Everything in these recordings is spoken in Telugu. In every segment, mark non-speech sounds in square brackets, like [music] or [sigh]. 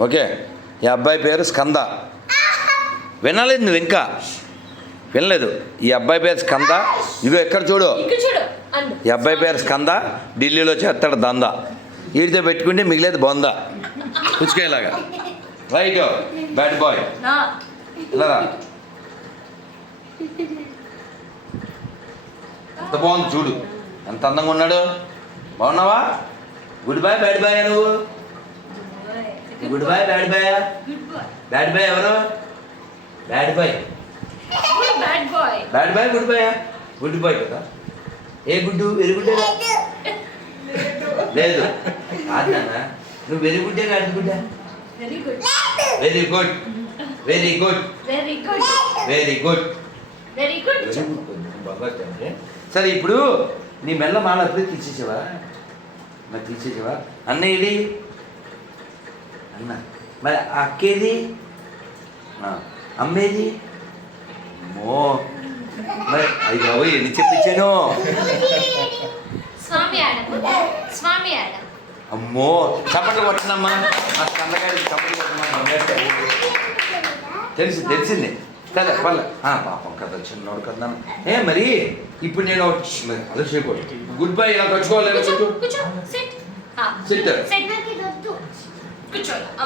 ఓకే. ఈ అబ్బాయి పేరు స్కంద. వినలేదు నువ్వు ఇంకా? వినలేదు. ఈ అబ్బాయి పేరు స్కంద. ఇగో ఎక్కడ చూడు. ఈ అబ్బాయి పేరు స్కంద. ఢిల్లీలో చేస్తాడు దంద. వీడితో పెట్టుకుంటే మిగిలేదు బొంద. పుచ్చుకేలాగా రైట్. Bad boy. ఇలా. ఎంత బాగుంది చూడు. ఎంత అందంగా ఉన్నాడు. బాగున్నావా? గుడ్ బాయ్ బ్యాడ్ బాయ్ నువ్వు? Good boy bad boy good boy bad boy ఎవరు? Bad boy bad boy bad boy good boy good boy కదా. ఏ గుడ్డు? వెరీ గుడ్డే లేదు. కాదు నాన్న. నువ్వు వెరీ గుడ్డే కాదు గుడ్డా very good very good very good very good very good good సరే ఇప్పుడు నీ మెల్ల మాల తీసేసావా? మరి తీసేసావా? అన్న ఏది అన్న మరి అక్కేది అమ్మేది అమ్మో మరి అయ్యి బాబు ఎన్ని చెప్పించాను స్వామి అమ్మో చప్పట్లు కొట్టనమ్మా మా కందగాడి చప్పట్లు కొట్టమన్నా తెలిసి తెలిసింది కదా పర్లే ఆ, పాపం కదా చిన్నోడు కదా ఏ మరి ఇప్పుడు నేను మరి అదే చేయకూడదు గుడ్ బై ఇలా కట్టుకోవాలి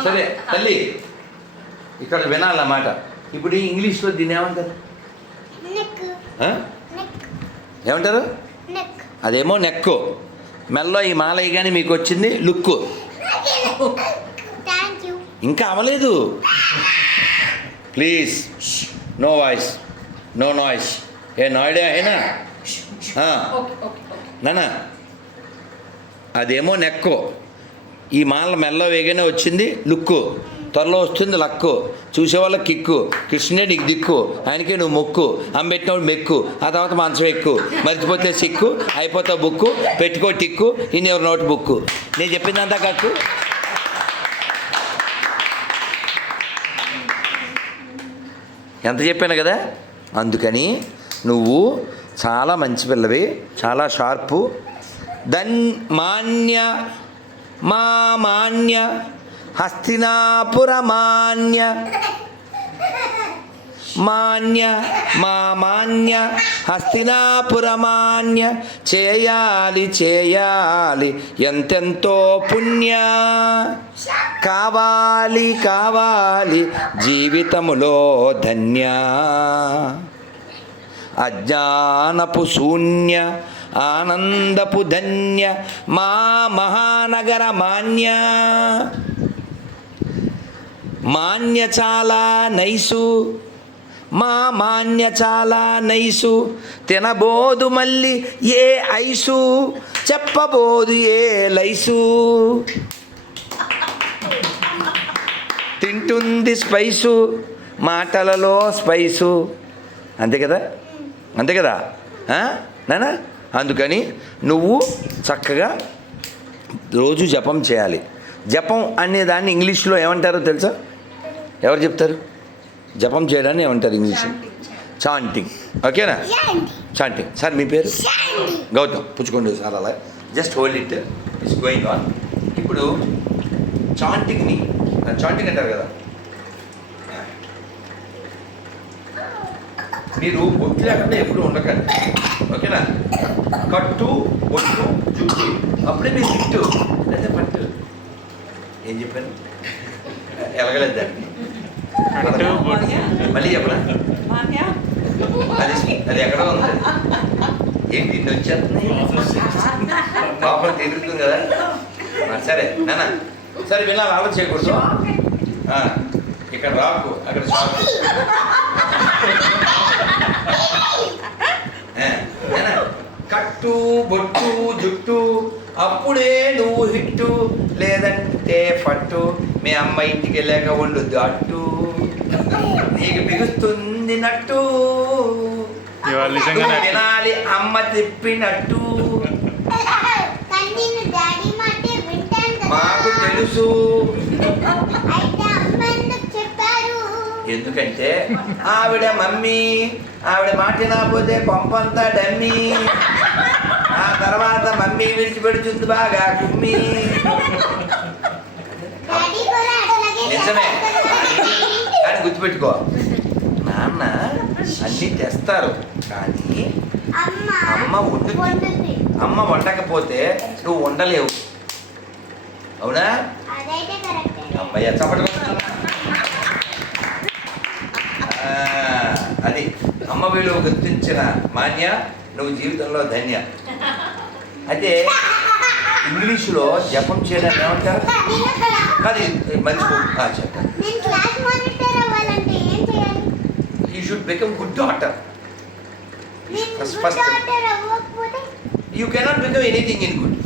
సరే. తల్లి ఇక్కడ వినాలన్నమాట ఇప్పుడు ఈ ఇంగ్లీష్లో దీన్ని ఏమంటారు? నెక్? నెక్. ఏమంటారు? నెక్. అదేమో నెక్కు మెల్లో ఈ మాలయ్య కానీ మీకు వచ్చింది యూ. ఇంకా అవ్వలేదు. Please no voice no noise. ఏ నాయుడే అయినా? Okay okay okay. నానా అదేమో నెక్కు ఈ మాల మెల్ల వేగానే వచ్చింది లుక్కు. త్వరలో వస్తుంది లక్కు. చూసేవాళ్ళ కిక్కు. కృష్ణే నీకు దిక్కు. ఆయనకే నువ్వు మొక్కు. అమ్మెట్టినప్పుడు మెక్కు. ఆ తర్వాత మంచం ఎక్కు. మర్చిపోతే సిక్కు. అయిపోతావు బుక్కు. పెట్టుకో టిక్కు. ఇన్ని ఎవరు నోట్ బుక్కు? నేను చెప్పిందంతా కట్టు ఎంత చెప్పాను కదా? అందుకని నువ్వు చాలా మంచి పిల్లవి చాలా షార్పు. దన్ మాన్య మా మాన్య హస్తినాపుర మాన్య మాన్య మా మాన్య హస్తినాపుర మాన్య చేయాలి చేయాలి ఎంతెంతో పుణ్య. కావాలి కావాలి జీవితములో ధన్య. అజ్ఞానపు శూన్య ఆనందపు ధన్య మా మహానగర మాన్య. మాన్య చాలా నైసు మా మాన్య చాలా నైసు. తినబోదు మళ్ళీ ఏ ఐసు చెప్పబోదు ఏ లైసు. తింటుంది స్పైసు మాటలలో స్పైసు. అంతే కదా? అంతే కదా? నానా? అందుకని నువ్వు చక్కగా రోజు జపం చేయాలి. జపం అనే దాన్ని ఇంగ్లీష్లో ఏమంటారో తెలుసా? ఎవరు చెప్తారు? జపం చేయడాన్ని ఏమంటారు ఇంగ్లీష్ చాంటింగ్ ఓకేనా? చాంటింగ్ సార్ మీ పేరు? గౌతమ్. పుచ్చుకోండి సార్ అలా. Just hold it it's going on ఇప్పుడు చాంటింగ్ని చాంటింగ్ అంటారు కదా? మీరు ఒత్తి లేకుండా ఎప్పుడు ఉండకండి. ఓకేనా కట్టు ఒట్టు జుట్టు అప్పుడే మీరు తిట్టు లేదా పట్టు ఏం చెప్పాను ఎలగలేదు దాన్ని మళ్ళీ చెప్పనా అది అది ఎక్కడ ఉంది ఏంటి ఇన్ని వచ్చేస్తున్నాయి పాపం తిరుగుతుంది కదా సరే నాన్న సరే వినాలి ఆలోచన చేయకూడదు ఆ, ఇక్కడ రాకు అక్కడ షాకు ఆ, నాన్న, కట్టు బొట్టు జుట్టు అప్పుడే నువ్వు హిట్టు. లేదంటే పట్టు. మీ అమ్మ ఇంటికి వెళ్ళాక వండుద్దు అట్టు నీకు బిగుస్తుంది నట్టు. వినాలి అమ్మ కదా మాకు తెలుసు. ఎందుకంటే ఆవిడ మమ్మీ ఆవిడ మాట వినకపోతే పంపంతా డమ్మీ. ఆ తర్వాత మమ్మీ విడిచిపెడుతుంది బాగా కుమ్మి. నిజమే. కానీ- గుర్తుపెట్టుకో. నాన్న అన్నీ తెస్తారు. కానీ అమ్మ వండుతుంది. అమ్మ వండకపోతే నువ్వు వండలేవు. అవునా? అమ్మయ్య. ఆ, అది. అమ్మ విలువ గుర్తించిన మాన్య. నువ్వు జీవితంలో ధన్య. అయితే ఇంగ్లీషులో జపం చేయడానికి ఏమంటారు? ఏం చేయాలి? You should become good daughter అవ్వకపోతే? You cannot become anything in good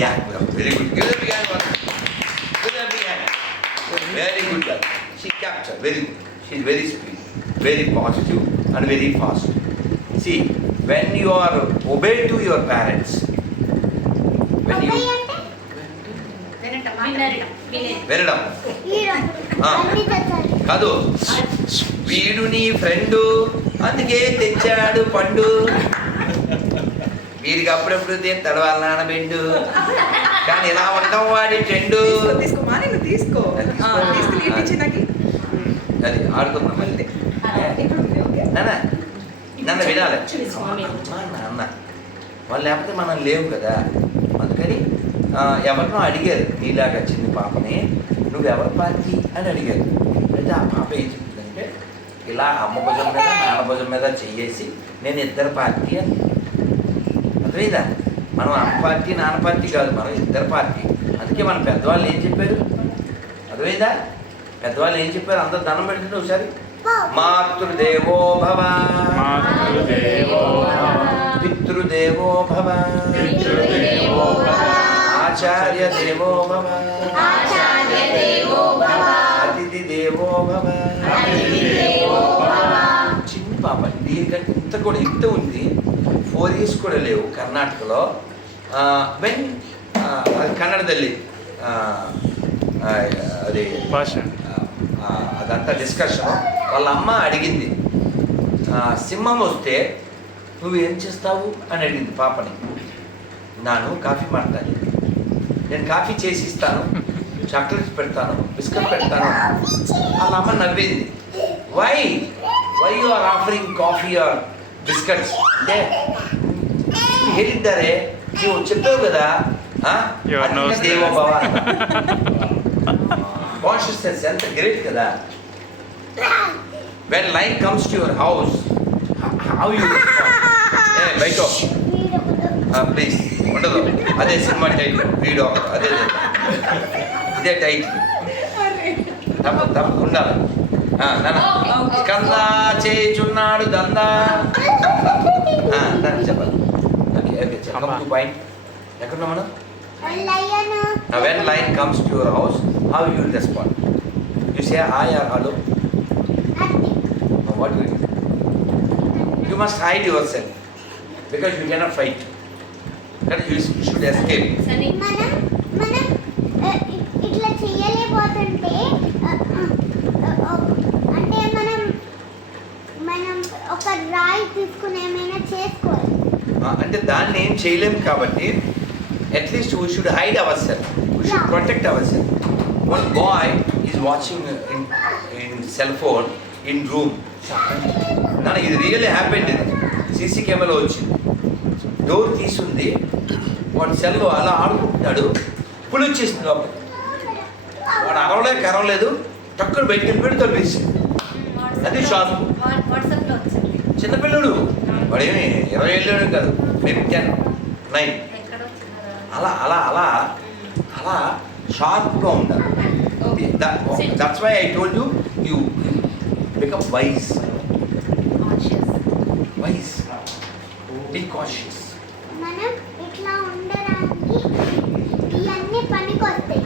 yeah very good very good she capture very good she very speed very positive and very fast see when you are obey to your parents when you అబ్బాయి అంటే వినటం వినటం వినేది వినడం Ah. కాదు వీడు నీ ఫ్రెండు అందుకే తెచ్చాడు పండు వీడికి అప్పుడప్పుడు తీస్తాడు వాళ్ళ నాన్నబిండు కానీ ఇలా ఉండడం వాడి ట్రెండు తీసుకో, తీసుకో మా నేను తీసుకో అది ఆడుకుందాం మళ్ళీ నాన్న నన్ను వినాలి. నాన్న వాళ్ళు లేకపోతే మనం లేవు కదా. అందుకని ఎవరినో అడిగారు నీలాగా చిన్న పాపని నువ్వు ఎవరి పార్టీ అని అడిగారు. అయితే ఆ పాప ఏం చెప్తుందంటే ఇలా అమ్మ భుజం మీద నాన్న భుజం మీద చెయ్యేసి నేను ఇద్దరు పార్టీ అని అర్థమైందా? మనం అమ్మ పార్టీ నాన్న పార్టీ కాదు మనం ఇద్దరు పార్టీ అందుకే మన పెద్దవాళ్ళు ఏం చెప్పారు? అర్థమైందా? పెద్దవాళ్ళు ఏం చెప్పారు? అందరు దండం పెడుతుంటే ఒకసారి మాతృదేవో భవ. మాతృదేవో పితృదేవో భవ. పితృదేవో భవ. ఆచార్య దేవో భవ. దేవో భవ. అతిథి దేవో భవ అతిథి దేవో ఇంత కూడా ఇంత ఉంది. ఫోర్ ఇయర్స్ కూడా లేవు కర్ణాటకలో. వెన్ కన్నడదల్లి అది భాష. అదంతా ಡಿಸ್ಕಷನ್ వాళ్ళ అమ్మ అడిగింది సింహం వస్తే నువ్వు ఏం చేస్తావు? అని అడిగింది పాపని. నాను కాఫీ మాట్లాడి నేను కాఫీ చేసి ఇస్తాను చాక్లెట్స్ పెడతాను బిస్కెట్ పెడతాను. వాళ్ళ అమ్మ నవ్వింది. Why? Why you are offering coffee or biscuits? అంటే ఏదిద్దారే నువ్వు చెప్పావు కదా కాన్షియస్నెస్ ఎంత గ్రేట్ కదా. When line comes to your house how you ఏ బయట ప్లీజ్ ఉండదు. అదే సినిమా టైటిల్ వీడియో అదే ఇదే. టైటిల్ తప్పదు తప్పదు ఉండాలి. స్కంద చేచున్నాడు దందా. చెప్పాలి ఓకే ఓకే చెప్పండి. పాయింట్ ఎక్కడున్నా మనం lion Now, when line comes to your house, how you will respond? You say what will you do? You must hide yourself because you cannot fight. That you should escape. ఇట్లా చేయలేకపోతుంటే అంటే మనం మనం ఒక రాయి తీసుకుని ఏమైనా చేసుకోవాలి అంటే దాన్ని ఏం చేయలేం కాబట్టి at least we should hide our self we should protect our self one boy is watching in in cell phone in room నా ఇది రియల్లీ హ్యాపెండ్ ఇది సీసీ కెమెరా వచ్చింది. డోర్ తీసుంది. వాడు సెల్ అలా ఆడుకుంటున్నాడు. పులి వచ్చేసింది లోపల. వాడు అరవలేక అరవలేదు టక్కున బయటికి వెళ్ళి తొలిపేసింది అది షాక్. వచ్చింది చిన్నపిల్లడు. వాడేమి ఇరవై ఏళ్ళు కాదు. మేబీ టెన్ నైన్ అలా అలా అలా అలా షార్ప్గా ఉండాలి that's why I told you you become wise conscious wise be cautious మనం ఇట్లా ఉండడానికి ఇవన్నీ పనికొస్తాయి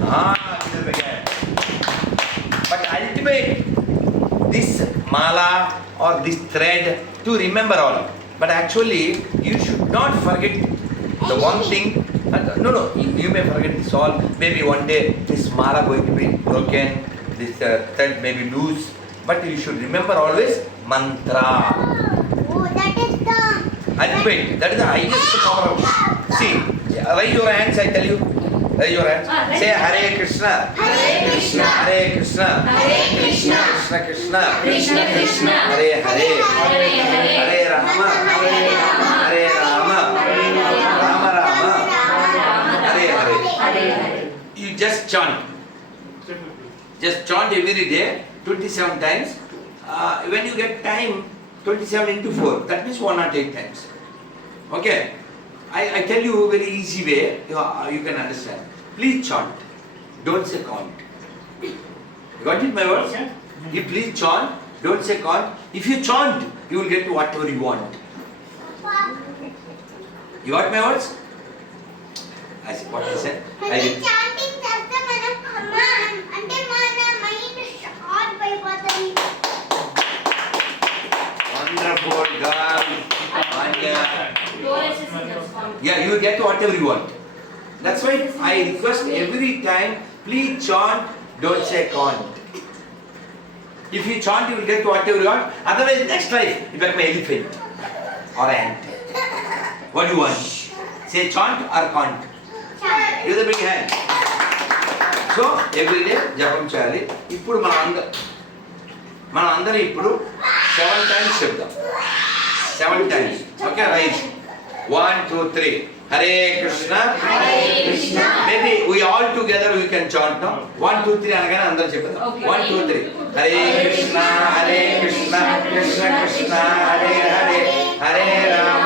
but ultimate this mala or this thread to remember all but actually you should not forget the one thing no no you, you may forget this all maybe one day this mala going to be broken this uh, thread may be loose But you should remember always mantra oh that is the that is the highest power of see raise your hands i tell you Raise your hands. Ah, raise Say your Hare hand. Krishna. Hare Krishna. Hare Krishna. Hare Krishna. Krishna Krishna. Krishna Krishna. Hare Hare. Hare Hare. Hare Rama. Hare Rama. Hare Rama. Rama 27 times. Uh, when you get time 27 into 4, that means 108 times. Okay? I, I tell you a very easy way you, uh, you can understand. Please chant. Don't say count. You got it, my words? Yeah. You please chant. Don't say count. If you chant, you will get whatever you want. You got my words? I said, what I said? I did. Wonderful girl, Anya. Yeah, you get whatever you want. That's why I request every time, please chant, don't say can't. If you chant, you will get whatever you want. Otherwise, next life, you become an elephant or ant. What do you want? Say chant or can't? Give the big hand. So everyday జపం చేయాలి. ఇప్పుడు మన అందరం మనం అందరం ఇప్పుడు సెవెన్ టైమ్స్ చెప్దాం. Seven times okay right one two three Hare Krishna. Maybe we all together we can chant now one two three అనగానే అందరం Okay. One two three Hare Krishna Hare Krishna Krishna Krishna Hare Hare Hare Rama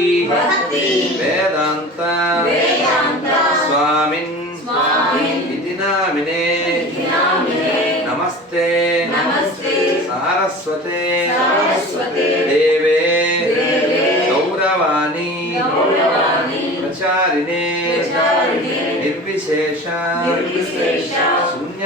Bhaktivedanta Swami ఇది నామినే నమస్తే సారస్వతే దేవే గౌరవాణి ప్రచారిణే నిర్విశేష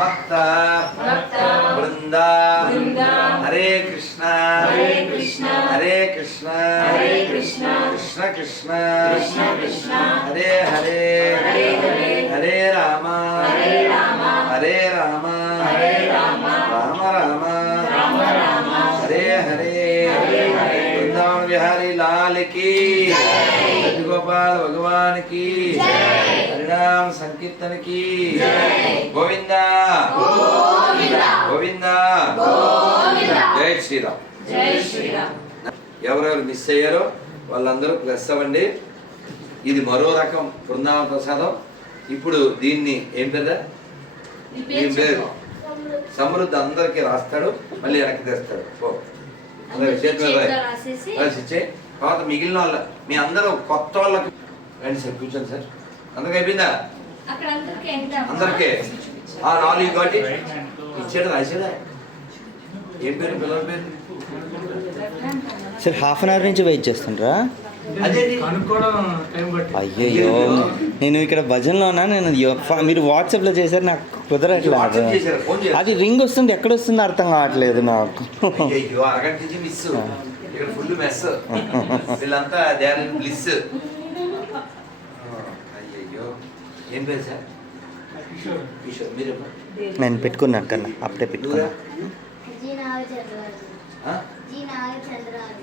భక్త బృంద హరే కృష్ణ హరే కృష్ణ హరే కృష్ణ హరే కృష్ణ కృష్ణ కృష్ణ కృష్ణ కృష్ణ హరే హరే హరే రామ హరే రామ హరే రామ రామ రామ రామ రామ రామ హరే హరే హరే హరే బృందావన విహారీ లాల్కి గోపాల్ భగవాన్కి హరినామ సంకీర్తన కి గోవింద. గోవింద. జై శ్రీరామ్. ఎవరెవరు మిస్ అయ్యారో వాళ్ళందరూ ప్లస్ అవ్వండి. ఇది మరో రకం బృందావన ప్రసాదం. ఇప్పుడు దీన్ని ఏం పేరు ఏం పేరు సమృద్ధి అందరికీ రాస్తాడు మళ్ళీ వెనక్కి తెస్తాడు. ఓ చేతిలో తర్వాత మిగిలిన వాళ్ళ మీ అందరూ కొత్త వాళ్ళకి రండి సార్ కూర్చోండి సార్. అందరికి అయిపోయిందా. అక్కడ అందరికీ? ఆ నాలుగు కాబట్టి ఇచ్చాడు రాసాడా ఏం పేరు పిల్లల పేరు? సార్ హాఫ్ అన్ అవర్ నుంచి వెయిట్ చేస్తుండ్రా? అదే కనుక్కోవడం టైం పట్టి అయ్యయ్యో నేను ఇక్కడ భజనలో ఉన్నా నేను మీరు వాట్సాప్లో చేశారు నాకు కుదరట్లేదు? అది రింగ్ వస్తుంది ఎక్కడ వస్తుంది అర్థం కావట్లేదు నాకు. అయ్యో అరగంట నుంచి మిస్ ఇక్కడ ఫుల్ మెస్ వీళ్ళంతా దే ఆర్ ఇన్ బ్లిస్ అయ్యయ్యో ఏం పేరు సార్? కిషోర్. కిషోర్ మీరు నేను పెట్టుకున్నాను కన్నా అప్పుడే పెట్టుకున్నా. జీ నాగచంద్రాలు ఆ? జీ నాగచంద్రాలు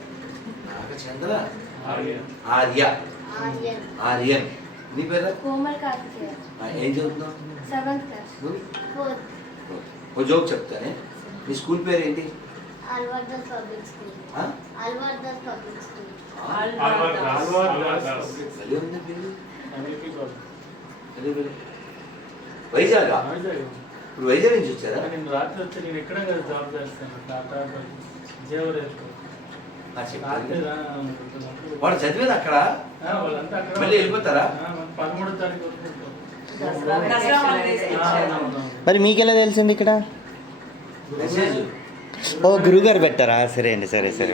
నాగచంద్ర? ఆర్య. ఆర్య. ఆర్యన్ నీ పేరు? కోమల్ కార్తికేయ. ఏం చదువుతున్నావు? Seventh class. ఓ జోక్ చెప్తానే. మీ స్కూల్ పేరు ఏంటి Alwardas public school? Alwardas public school. Alwar Alwar Vizag? Vizag. ఇప్పుడు వైజాగ్ నుంచి వచ్చారా? నేను రాత్రి వచ్చి నేను ఎక్కడ కదా జాబ్ చేస్తాను? టాటా చదివేది అక్కడ? ఆ, వాళ్ళంతా అక్కడ మళ్ళీ వెళ్ళిపోతారా? పదమూడో తారీఖు. మరి మీకెలా తెలిసింది ఇక్కడ? మెసేజ్ ఓ గురుగారు పెట్టారా? సరే అండి సరే సరే.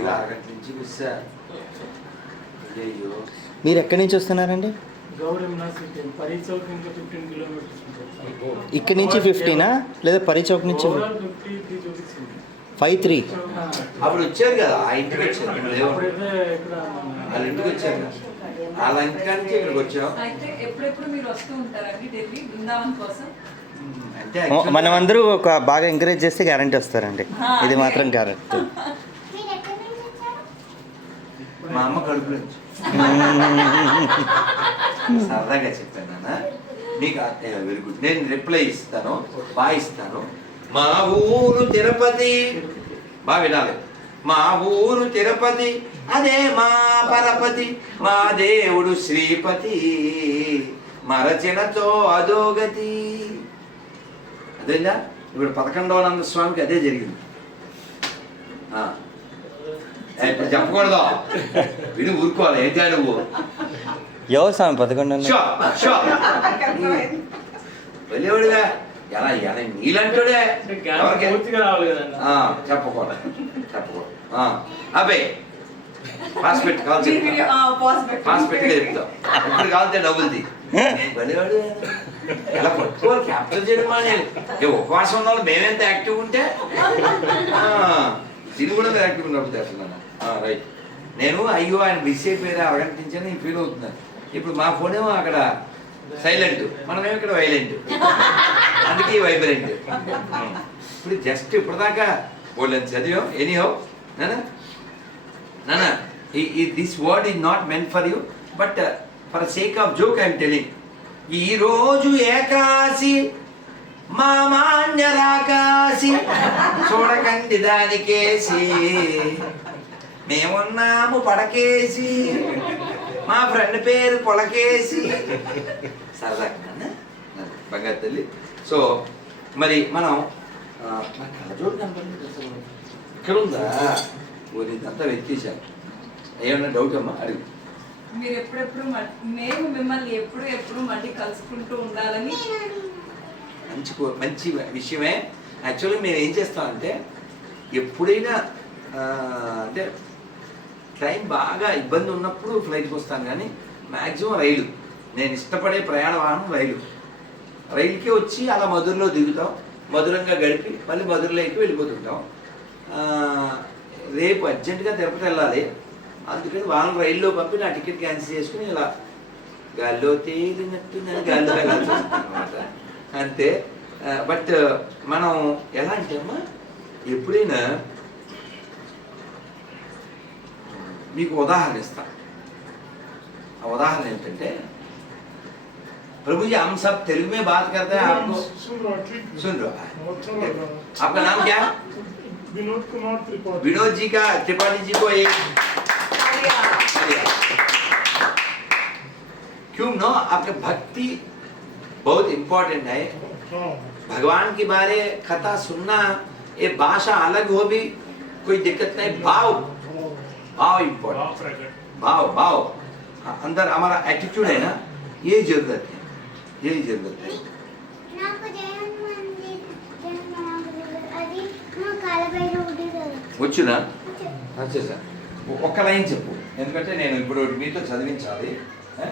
మీరు ఎక్కడి నుంచి వస్తున్నారండి? ఇక్కడ నుంచి ఫిఫ్టీనా లేదా పరి చౌక్ నుంచి? ఫైవ్ త్రీ అప్పుడు వచ్చారు కదా ఆ ఇంటికి వచ్చారు వాళ్ళ ఇంటికి వచ్చారు. వాళ్ళ ఇంటి కాడ నుంచి ఇక్కడికి వచ్చాం అయితే ఎప్పుడెప్పుడు మీరు వస్తూ ఉంటారండి ఢిల్లీ బృందావన్ కోసం? అంటే మనం అందరూ ఒక బాగా ఎంకరేజ్ చేస్తే గ్యారంటీ వస్తారండి. ఇది మాత్రం కరెక్ట్ [laughs] మీరు ఎక్కడి నుంచి వచ్చారు మా అమ్మ కడుపు నుంచి. సరదాగా చెప్పాను నాన్న. మీకు వెరీ గుడ్. నేను రిప్లై ఇస్తాను బాగా ఇస్తాను మా ఊరు తిరుపతి. బాగా వినాలి. మా ఊరు తిరుపతి అదే మా పరపతి మా దేవుడు శ్రీపతి. మరచినతో అధోగతి. అదేందా? ఇప్పుడు పదకొండవ స్వామికి అదే జరిగింది. ఇప్పుడు చెప్పకూడదు. విని ఊరుకోవాలి. ఏంటా నువ్వు? ఎవరు స్వామి? పదకొండు షో షో. వెళ్ళేవాడుగా ఎలా ఎలా ఆ, చెప్పకూడదు. చెప్పకూడదు. ఆ, అబ్బే. పాస్ పెట్టి కాల్ మీరు చెప్తా. వీడియో- ఆ, pause పెట్టండి. పాస్ పెట్టి చెప్తాం. ఇప్పుడు కావాలంటే డబ్బులది వెళ్ళేవాడు ఎలా పట్టుకోవాలి క్యాప్చర్ చేయడం ఉపవాసం ఉన్న వాళ్ళు మేమెంత యాక్టివ్ ఉంటే? దీన్ని కూడా మీరు యాక్టివ్ ఉన్నప్పుడు చేస్తున్నాను. రైట్. నేను అయ్యో ఆయన మిస్ అయిపోయారా అరగంట నేను ఫీల్ అవుతున్నాను. ఇప్పుడు మా ఫోన్ ఏమో అక్కడ సైలెంట్ మనమేమో ఇక్కడ వైలెంట్ అందుకే వైబ్రెంట్ ఇప్పుడు జస్ట్ ఇప్పుడు దాకా వాళ్ళని చదివాం. ఎనీ హౌ నానా నానా this word is not meant for you but for sake of joke I'm telling ఈ రోజు ఏకాసి మా మాన్యరాకాసి [laughs] చూడకండి దానికేసి మేమున్నాము పడకేసి. మా ఫ్రెండ్ పేరు పొలకేసి. సరదాగా? బంగారు తల్లి. సో మరి మనం. ఇక్కడ ఉందా ఓ ఇదంతా వెతికేశాను. ఏమన్నా డౌట్ అమ్మా? అడుగు. మీరు ఎప్పుడెప్పుడు మ- మేము మిమ్మల్ని ఎప్పుడు ఎప్పుడు మళ్ళీ కలుసుకుంటూ ఉండాలని మంచి కో- మంచి విషయమే. యాక్చువల్లీ మేము ఏం చేస్తామంటే ఎప్పుడైనా అంటే టైం బాగా ఇబ్బంది ఉన్నప్పుడు ఫ్లైట్కి వస్తాను కానీ మ్యాక్సిమం రైలు. నేను ఇష్టపడే ప్రయాణ వాహనం రైలు. రైలుకే వచ్చి అలా మధురలో దిగుతాం. మధురంగా గడిపి మళ్ళీ మధురలోకి వెళ్ళిపోతుంటాం. రేపు అర్జెంటుగా తిరుపతి వెళ్ళాలి. అందుకని వాహనం రైల్లో పంపి నా టికెట్ క్యాన్సిల్ చేసుకుని ఇలా గాల్లో తేలినట్టు నేను గాల్లో వెళ్ళాల్సి అనమాట అంతే బట్ మనం ఎలా అంటే అమ్మా ఎప్పుడైనా మీకు ఉదాహరణ ఇస్తా ఆ ఉదాహరణ ఏంటంటే प्रभु जी हम सब तेलुगु में बात करते हैं आपको सुन रहा ठीक सुन रहे हो अच्छा लग रहा आपका नाम क्या है विनोद कुमार त्रिपाठी विनोद जी का त्रिपाठी जी को एक क्यों नो आपके भक्ति बहुत इम्पोर्टेंट है हाँ भगवान के बारे कथा सुनना ये भाषा अलग हो भी कोई दिक्कत नहीं भाव हाँ भाव इम्पोर्टेंट బాగా ప్రకట్ भाव भाव हाँ, अंदर हमारा एटीट्यूड है ना ये जरूरत है यही जरूरत है నాకు జగన్ మందిర్ జగన్ మందిర్ అది మా కాలభైరవ గుడి కదా వచ్చునా అచ్చా సార్ ఒక్క లైన్ చెప్పు ఎందుకంటే నేను ఇప్పుడు మీతో చదివించాలి ఆ?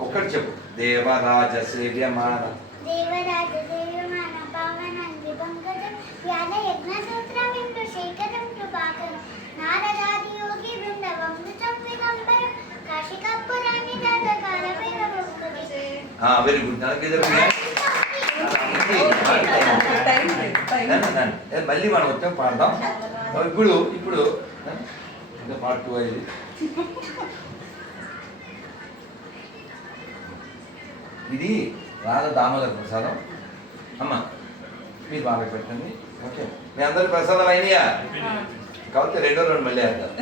ఒక్కటి చెప్పు. దేవరాజ సేవ్యమాన దేవరాజ దేవమాన పావనంది పంకజం వ్యాధ యజ్ఞ సూత్రమిందు శేఖరం కృపాకరం నారదాది యోగి బృందవమృతం విదంబరం కాశికపురాణి దాతకాల వెరీ గుడ్ నాకు లేదు. మళ్ళీ మనం వచ్చాం పాడదాం. ఇప్పుడు ఇప్పుడు పార్ట్ టూ అయింది. ఇది రాధ దామోదర ప్రసాదం. అమ్మ మీరు బాగా పెట్టండి. ఓకే. మీ అందరి ప్రసాదాలు అయినాయా? కాబట్టి రెండో రెండు మళ్ళీ వేద్దాం.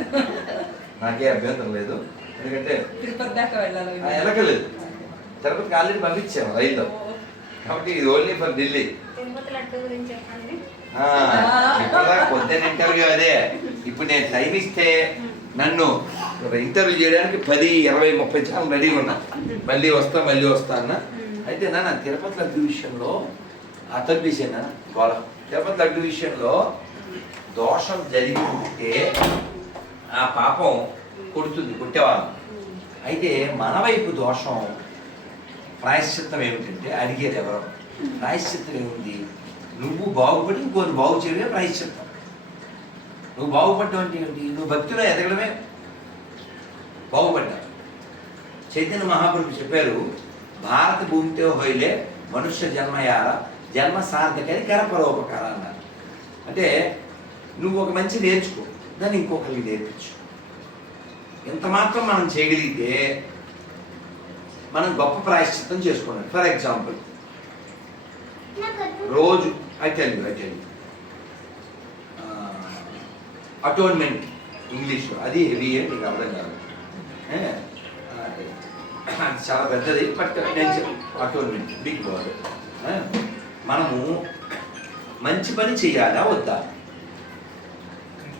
నాకే అభ్యంతరం లేదు. ఎందుకంటే వెళ్ళకలేదు. తిరుపతికి ఆల్రెడీ పంపించాము రైల్లో కాబట్టి ఇది ఓన్లీ ఫర్ ఢిల్లీ. పొద్దున్న ఇంటర్వ్యూ అదే. ఇప్పుడు నేను టైం ఇస్తే నన్ను ఇంటర్వ్యూ చేయడానికి పది ఇరవై ముప్పై ఛానల్ రెడీగా ఉన్నా. మళ్ళీ వస్తా మళ్ళీ వస్తా అన్న. అయితే నాన్న తిరుపతి లడ్డు విషయంలో అతను విషయనా గోళ తిరుపతి లడ్డు విషయంలో దోషం జరిగి ఉంటే ఆ పాపం కొడుతుంది కొట్టేవాళ్ళం. అయితే మన వైపు దోషం ప్రాయశ్చిత్తం ఏమిటంటే అడిగేది ఎవరు? ప్రాయశ్చిత్తం ఏముంది? నువ్వు బాగుపడి ఇంకోరు బాగు చేయడమే ప్రాయశ్చిత్తం. నువ్వు బాగుపడ్డం అంటే ఏంటి నువ్వు భక్తిలో ఎదగడమే బాగుపడ్డా చైతన్య మహాప్రభు చెప్పారు భారత భూమితో హోయిలే మనుష్య జన్మయాల జన్మ సార్థకని కరపరోపకార అన్నారు అంటే నువ్వు ఒక మంచి నేర్చుకో దాన్ని ఇంకొకరికి నేర్పించు. ఎంత మాత్రం మనం చేయగలిగితే మనం గొప్ప ప్రాయశ్చిత్తం చేసుకున్నాం ఫర్ ఎగ్జాంపుల్ రోజు టెల్ యూ. అటోన్మెంట్ ఇంగ్లీష్ అది హెవీ నీకు అర్థం కాదు. చాలా పెద్దది బట్ నేను అటోన్మెంట్ బిగ్ వర్డ్ మనము మంచి పని చేయాలా వద్దా?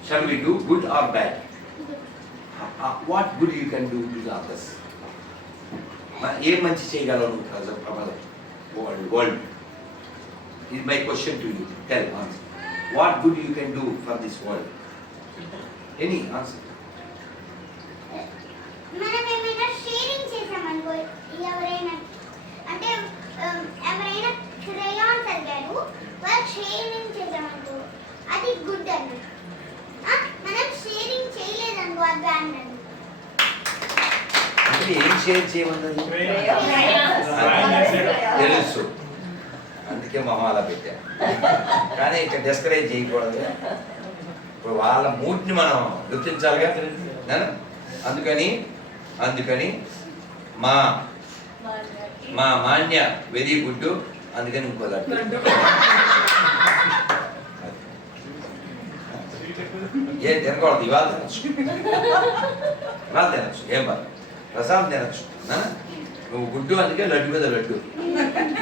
Shall we do good or bad what good you can do to others ఏం మంచి చేయగలవు నువ్వు? ప్రబలం వరల్డ్ వరల్డ్ ఇది my question to you tell answer what good you can do for this world any answer మనం ఏమైనా షేరింగ్ చేసామనుకో ఎవరైనా అంటే ఎవరైనా క్రయాన్స్ అడిగారు వాళ్ళు షేరింగ్ చేసామనుకో అది గుడ్ అన్నట్టు మనం షేరింగ్ చేయలేదనుకో అది బ్యాడ్ అన్నట్టు ఏం షేర్ చేయమన్నది తెలుసు. అందుకే మొహం అలా పెట్టా. కానీ ఇక్కడ డిస్కరేజ్ చేయకూడదు. ఇప్పుడు వాళ్ళ మూడ్ని మనం గుర్తించాలిగా? అందుకని అందుకని మా మా మాన్య వెరీ గుడ్. అందుకని ఇంకో లడ్డు. ఏం తినకూడదు. ఇవాళ తినచ్చు. ఇవాళ తినచ్చు. ఏం బాధ? ప్రసాదం తినచ్చు? నువ్వు గుడ్డు అందుకే లడ్డు మీద లడ్డు.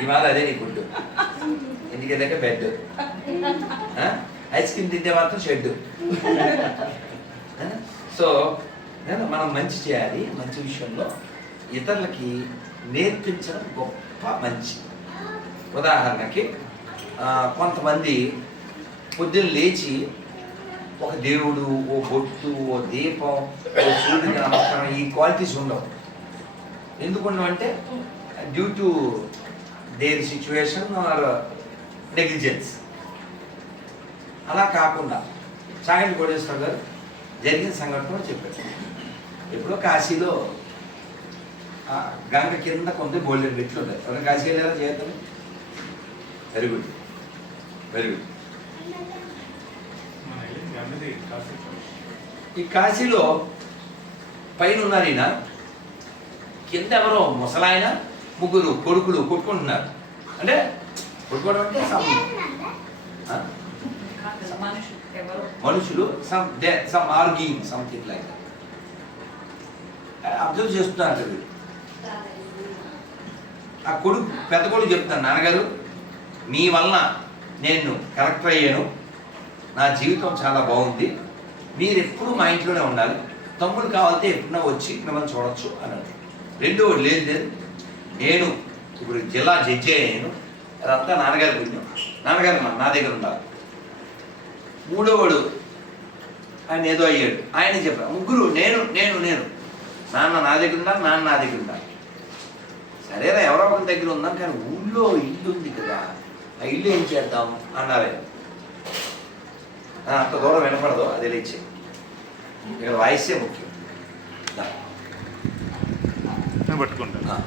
ఇవాళ అదే నీ గుడ్డు. ఎందుకంటే బెడ్ ఐస్ క్రీమ్ తింటే మాత్రం షెడ్ [laughs] సో నేను మనం మంచి చేయాలి మంచి విషయంలో ఇతరులకి నేర్పించడం గొప్ప మంచి. ఉదాహరణకి కొంతమంది పొద్దున్న లేచి ఒక దేవుడు ఓ బొట్టు ఓ దీపం ఓ సూర్యుడికి నమస్కారం ఈ క్వాలిటీస్ ఉండవు. ఎందుకు ఉండవు అంటే due to their situation or negligence అలా కాకుండా చాగంటి కోటేశ్వర గారు జరిగిన సంఘటన చెప్పారు. ఎప్పుడో కాశీలో ఆ గంగ కింద కొంత గోల్డెన్ మెట్లు ఉన్నాయి ఎవరైనా కాశీ వెళ్ళారా చేద్దాం వెరీ గుడ్ వెరీ గుడ్ ఈ కాశీలో పైన ఉన్నారు ఈయన. కింద ఎవరో ముసలాయన ముగ్గురు కొడుకులు కొట్టుకుంటున్నారు. అంటే కొట్టుకోవడం అంటే? ఆ? మనుషులు some they some arguing something like observe చేస్తున్నారు వీళ్ళు. ఆ కొడుకు పెద్ద కొడుకు చెప్తాను నాన్నగారు మీ వలన నేను కలెక్టర్ అయ్యాను. నా జీవితం చాలా బాగుంది. మీరు ఎప్పుడు మా ఇంట్లోనే ఉండాలి. తమ్ముడు కావాలంటే ఎప్పుడన్నా వచ్చి మిమ్మల్ని చూడొచ్చు అన్నాడు రెండో లేదు లేదు. నేను ఇప్పుడు జిల్లా జడ్జి అయ్యాను. అదంతా నాన్నగారి గురించి నాన్నగారు నా దగ్గర ఉండాలి. మూడోవాడు. ఆయన ఏదో అయ్యాడు. ఆయన చెప్పారు ముగ్గురు నేను నేను నేను. నాన్న నా దగ్గర ఉందా నాన్న నా దగ్గర ఉందా సరేనా ఎవరో ఒకరి దగ్గర ఉందాం కానీ ఊళ్ళో ఇల్లు ఉంది కదా ఆ ఇల్లు ఏం చేద్దాం? అన్నారే. అంత దూరం వినపడదు అది లేచే. ఇక్కడ వాయిసే ముఖ్యం. ఆ.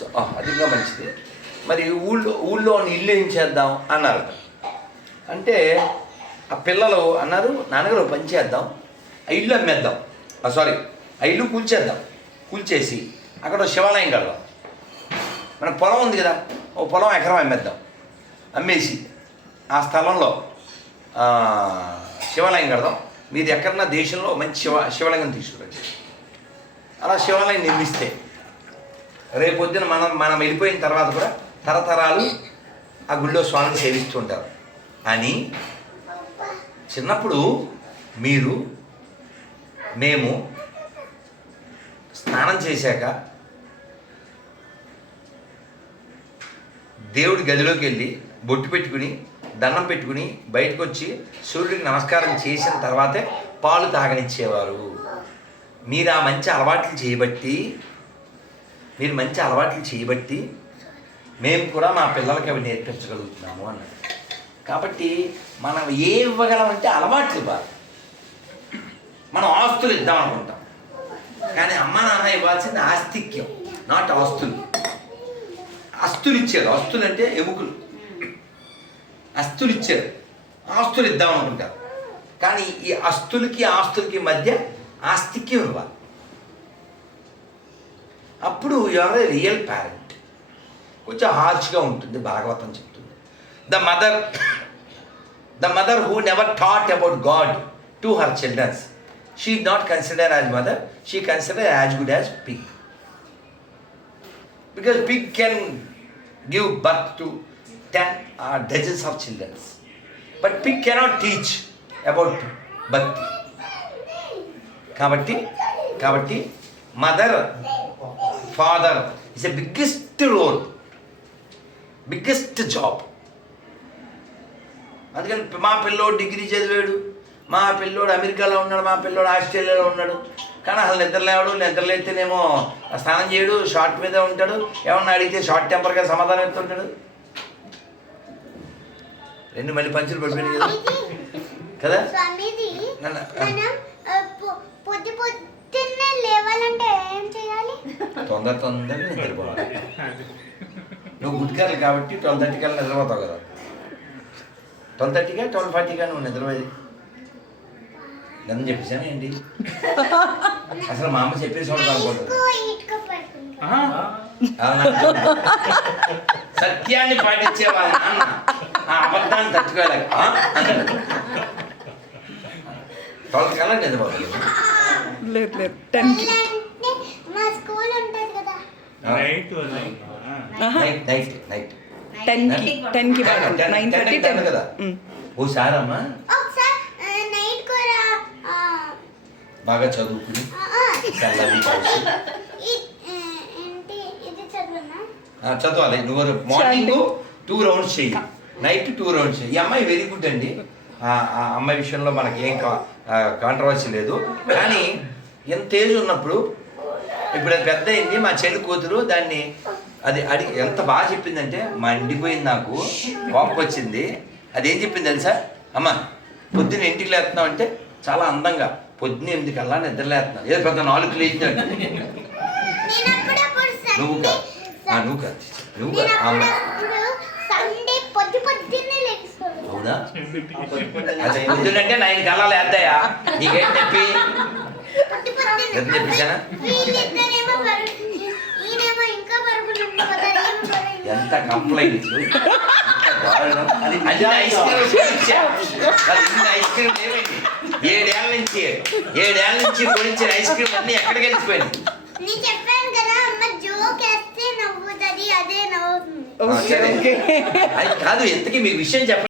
సో, అది ఇంకా మంచిది. మరి ఊళ్ళో ఊళ్ళో ఇల్లు ఏం చేద్దాం? అన్నారు అంటే ఆ పిల్లలు అన్నారు నాన్నగారు పని చేద్దాం. ఆ ఇల్లు అమ్మేద్దాం. సారీ ఆ ఇల్లు కూల్చేద్దాం. కూల్చేసి అక్కడ శివాలయం కడదాం. మన పొలం ఉంది కదా ఓ పొలం ఎకరం అమ్మేద్దాం. అమ్మేసి ఆ స్థలంలో శివాలయం కడదాం. మీది ఎక్కడన్నా దేశంలో మంచి శివ శివలింగం తీసుకురండి. అలా శివాలయం నిర్మిస్తే రేపొద్దున మనం మనం వెళ్ళిపోయిన తర్వాత కూడా తరతరాలు ఆ గుళ్ళో స్వామిని సేవిస్తుంటారు అని చిన్నప్పుడు మీరు మేము స్నానం చేశాక దేవుడి గదిలోకి వెళ్ళి బొట్టు పెట్టుకుని దండం పెట్టుకుని బయటకు వచ్చి సూర్యుడికి నమస్కారం చేసిన తర్వాతే పాలు తాగనిచ్చేవారు. మీరు ఆ మంచి అలవాట్లు చేయబట్టి మీరు మంచి అలవాట్లు చేయబట్టి మేము కూడా మా పిల్లలకి అవి నేర్పించగలుగుతున్నాము అన్నాడు కాబట్టి మనం ఏ ఇవ్వగలమంటే అలవాట్లు బాగా మనం ఆస్తులు ఇద్దాం అనుకుంటాం. కానీ అమ్మ నాన్న ఇవ్వాల్సింది ఆస్తిక్యం నాట్ ఆస్తులు. ఆస్తులు ఇచ్చారు. ఆస్తులు అంటే ఎముకలు. ఆస్తులు ఇచ్చారు. ఆస్తులు ఇద్దాం అనుకుంటారు. కానీ ఈ ఆస్తులకి ఆస్తులకి మధ్య ఆస్తిక్యం ఇవ్వాలి. అప్పుడు ఎవరే రియల్ పేరెంట్ కొంచెం హార్ష్గా ఉంటుంది భాగవతం చెప్తుంది. The mother the mother who never thought about God to her childrens she not consider as mother she consider as good as pig because pig can give birth to 10 or dozens of children but pig cannot teach about bhakti కాబట్టి కాబట్టి mother father is a biggest role biggest job అందుకని మా పిల్లోడు డిగ్రీ చదివాడు మా పిల్లోడు అమెరికాలో ఉన్నాడు మా పిల్లోడు ఆస్ట్రేలియాలో ఉన్నాడు. కానీ అసలు నిద్రలేవాడు నిద్రలేస్తేనేమో స్నానం చేయడు షార్ట్ మీద ఉంటాడు ఏమన్నా అడిగితే షార్ట్ టెంపర్గా సమాధానం ఇస్తుంటాడు రెండు మళ్ళీ పంచులు పడిపోయినాయి కదా. కదా? తొందర తొందరగా నిద్రపోవాలి. నువ్వు గుడ్ గర్ల్ కాబట్టి ట్వెల్వ్ థర్టీ కల్లా నిద్రపోతావు కదా. ట్వెల్వ్ థర్టీగా ట్వెల్వ్ ఫార్టీగా నువ్వు నిద్రపోయేది? నన్ను చెప్పేసాను ఏంటి? అసలు మా అమ్మ చెప్పేసి అనుకుంటుంది? సత్యాన్ని పాటించే వాళ్ళ నాన్న ఆ అబద్ధాన్ని తట్టుకోలేక ట్వెల్త్ కల్లా నిద్రపోతుంది లేదు లేదు టెన్కి నైట్ నైట్ నైట్. టెన్కి పడుతుంది. Ten- nine ten thirty ten ten. కదా ఓసారి అమ్మా బాగా చదువుకుని. చదవాలి. నువ్వు మార్నింగ్ టూ రౌండ్స్ చెయ్యి. నైట్ టూ రౌండ్స్ చెయ్యి. ఈ అమ్మాయి వెరీ గుడ్ అండి. ఆ అమ్మాయి విషయంలో మనకి ఏం కాంట్రవర్సీ లేదు. కానీ ఎంత ఏజ్ ఉన్నప్పుడు ఇప్పుడు అది పెద్ద అయింది మా చెల్లి కూతురు దాన్ని అది అడిగి ఎంత బాగా చెప్పిందంటే మండిపోయింది నాకు. కోపం వచ్చింది అదేం చెప్పింది తెలుసా? అమ్మ పొద్దున్న ఇంటికి లేస్తున్నావు అంటే చాలా అందంగా. పొద్దున్న ఎనిమిది కల్లా నిద్ర లేస్తున్నావు. ఏదో పెద్ద నాలుగు లేచినట్టు అప్పుడప్పుడు నువ్వు కాదు. ఆ, నువ్వు కాదు. నువ్వు కాదు. ఆ అమ్మాయి అప్పుడప్పుడు సండే పొద్దు పొద్దున్నే లేస్తాను అవునా? అసలు పొద్దునంటే నైన్ కల్లా లేద్దాయా? నీకేం చెప్పి ఎంత ఎంత complaint ice cream ice cream ఏమైంది? ఏడేళ్ళ నుంచి ఏడేళ్ళ నుంచి కొనిచ్చిన ఐస్ క్రీమ్ అన్ని ఎక్కడికి వెళ్ళిపోయింది కాదు ఎంతకీ మీకు విషయం చెప్పండి.